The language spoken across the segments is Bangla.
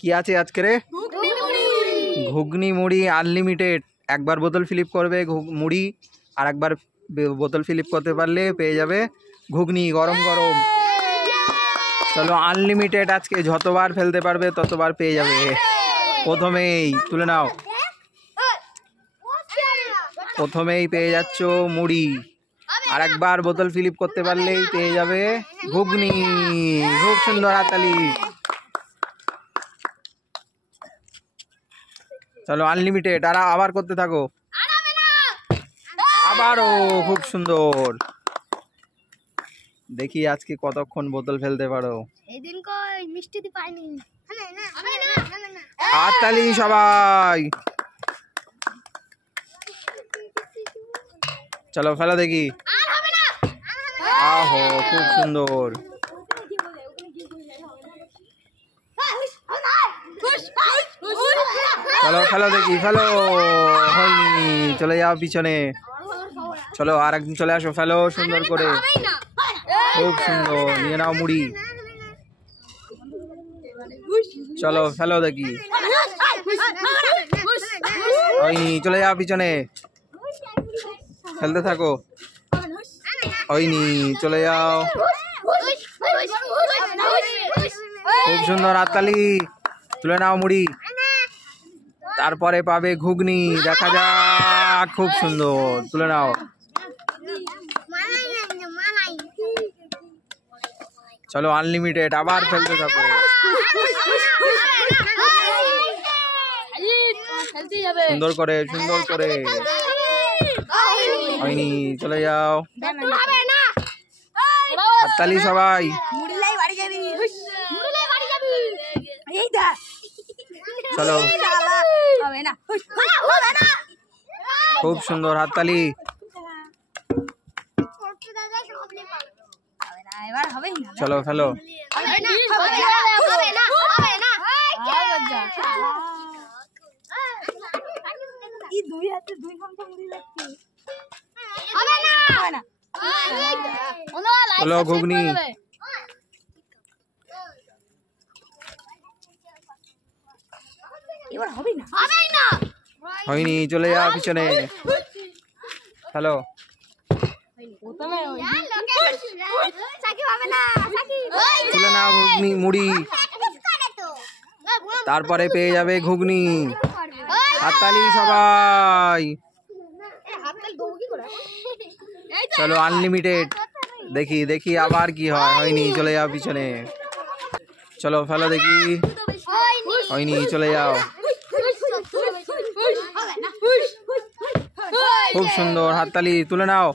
কি আছে আজকে রে? ঘুগনি মুড়ি আনলিমিটেড। একবার বোতল ফিলিপ করবে মুড়ি, আর একবার বোতল ফিলিপ করতে পারলে পেয়ে যাবে ঘুগনি গরম গরম। চলো আনলিমিটেড, আজকে যতবার ফেলতে পারবে ততবার পেয়ে যাবে। প্রথমেই তুলে নাও, প্রথমেই পেয়ে যাচ্ছ মুড়ি, আর একবার বোতল ফিলিপ করতে পারলেই পেয়ে যাবে ঘুগনি। খুব সুন্দর হাততালি। চলো আনলিমিটেড, আর আবার করতে থাকো, আবারও। খুব সুন্দর। দেখি আজকে কতক্ষণ বোতল ফেলতে পারো। হাততালি সবাই। চলো ফেলো দেখি। আহো খুব সুন্দর। চলো ফেলো দেখি, ফেলো। হয়নি, চলে যাও পিছনে। চলো আর একদিন চলে আসো, ফেলো সুন্দর করে। খুব সুন্দর। নিয়ে নাও মুড়ি। চলো ফেলো দেখি। হয়নি, চলে যাও পিছনে। খেলতে থাকো। হয়নি, চলে যাও। খুব সুন্দর হাততালি। তুলে নাও মুড়ি, তারপরে পাবে ঘুগনি। দেখা যাক। খুব সুন্দর, তুলে নাও। চলো আনলিমিটেড, আবার ফেলতে থাকো। সুন্দর করে, সুন্দর করে। হয়নি, চলে যাও। হাততালি সবাই। চলো, খুব সুন্দর হাততালি। চলো ফেলো। চলো ঘুগনি। হয়নি, চলে যাও পিছনে। হ্যালো, তুলে নাও ঘুগনি মুড়ি, তারপরে পেয়ে যাবে ঘুগনি। হাততালি সবাই। চলো আনলিমিটেড। দেখি দেখি আবার কি হয়। হয়নি, চলে যাও পিছনে। চলো ফেলো দেখি। হয়নি, চলে যাও। খুব সুন্দর হাততালি। তুলে নাও।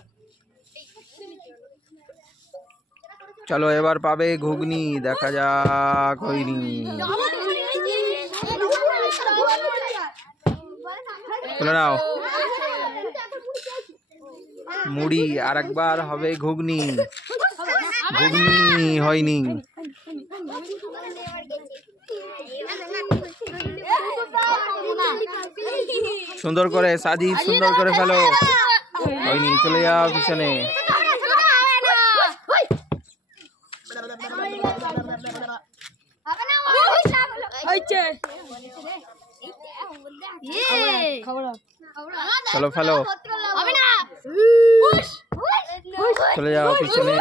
চলো এবার পাবে ঘুগনি। দেখা যাক। হয়নি, তুলে নাও মুড়ি, আর একবার হবে ঘুগনি। ঘুগনি হয়নি। সুন্দর করে সাজি, সুন্দর করে ফেলো। হয়নি, চলে যাও পিছনে। চলো ফেলো। চলে যাও পিছনে।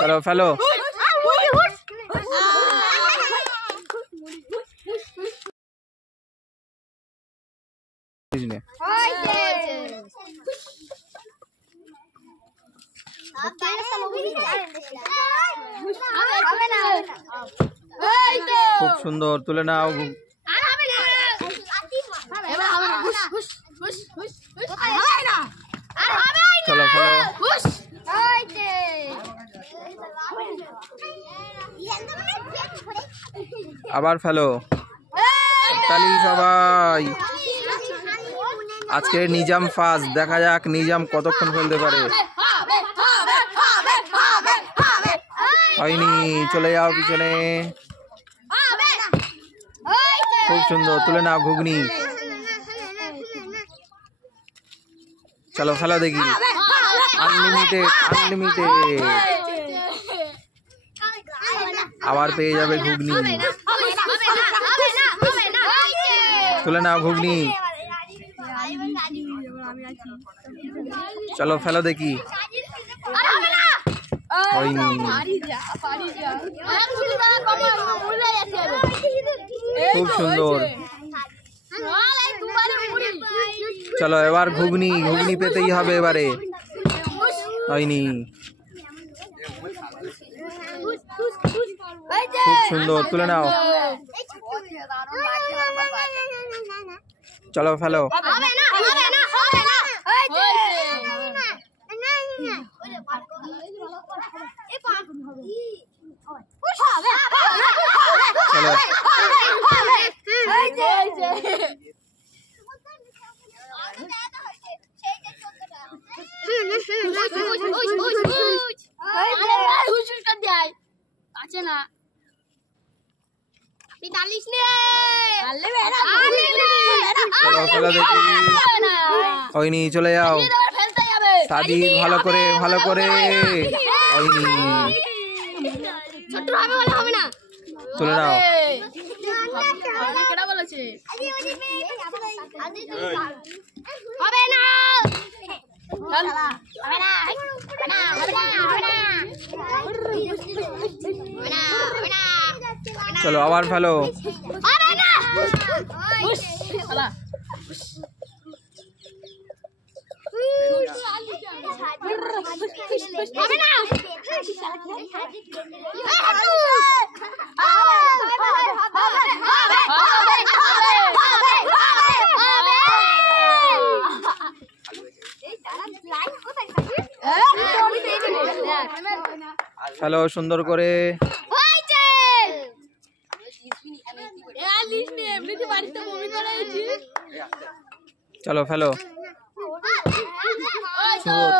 চলো ফেলো। খুব সুন্দর, তুলে নাও। চলো ফেলো। আবার ফেলো। তালি সবাই। আজকে নিজাম ফার্স্ট। দেখা যাক নিজাম কতক্ষণ ফেলতে পারে। হয়নি, চলে যাও পিছনে। খুব সুন্দর, তুলে নাও ঘুগনি। চলো ফেলো দেখি। Unlimited unlimited. আবার পেয়ে যাবে ঘুগনি। তুলে নাও ঘুগনি। চলো ফেলো দেখি। হয়নি। খুব সুন্দর। চলো এবার ঘুগনি, ঘুগনি পেতেই হবে এবারে। হয়নি। খুব সুন্দর, তুলে নাও। চলো ফেলো। চলো ফেলো দেখি। হয়নি, চলে যাও। সাদিক ভালো করে, ভালো করে। হয়নি। তুলে নাও। চলো আবার ফেলো। ফেলো সুন্দর করে। চলো ফেলো।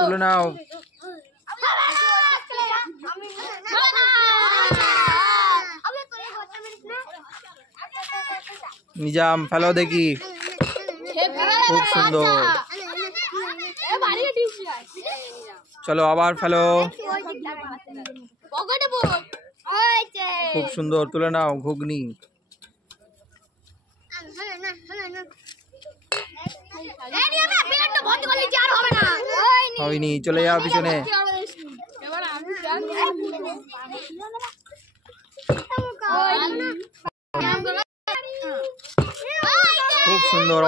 তুলে নাও। নিজাম ফেলো দেখি। খুব সুন্দর। চলো আবার ফেলো। খুব সুন্দর, তুলে নাও ঘুগনি। হয়নি, চলে যাও পিছনে। খুব সুন্দর,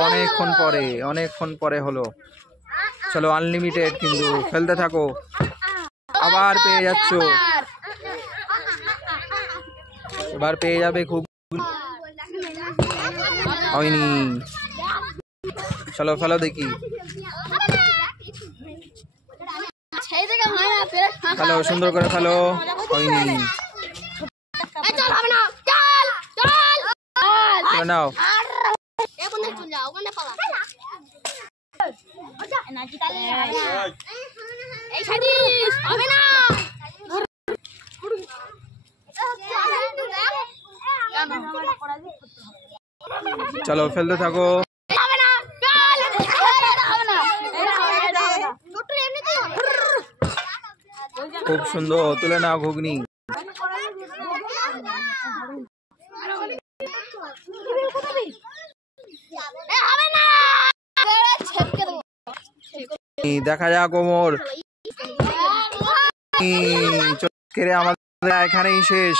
অনেকক্ষণ পরে হলো। চলো আনলিমিটেড, কিন্তু ফেলতে থাকো। আবার পেয়ে যাচ্ছ। এবার পেয়ে যাবে খুব। হয়নি। চলো ফেলো দেখি। ফেলো সুন্দর করে ফেলো। হয়নি। চলে নাও। চলো ফেলতে থাকো। খুব সুন্দর, তুলে নাও ঘুগনি। দেখা যাক ওমর। আমাদের এখানেই শেষ।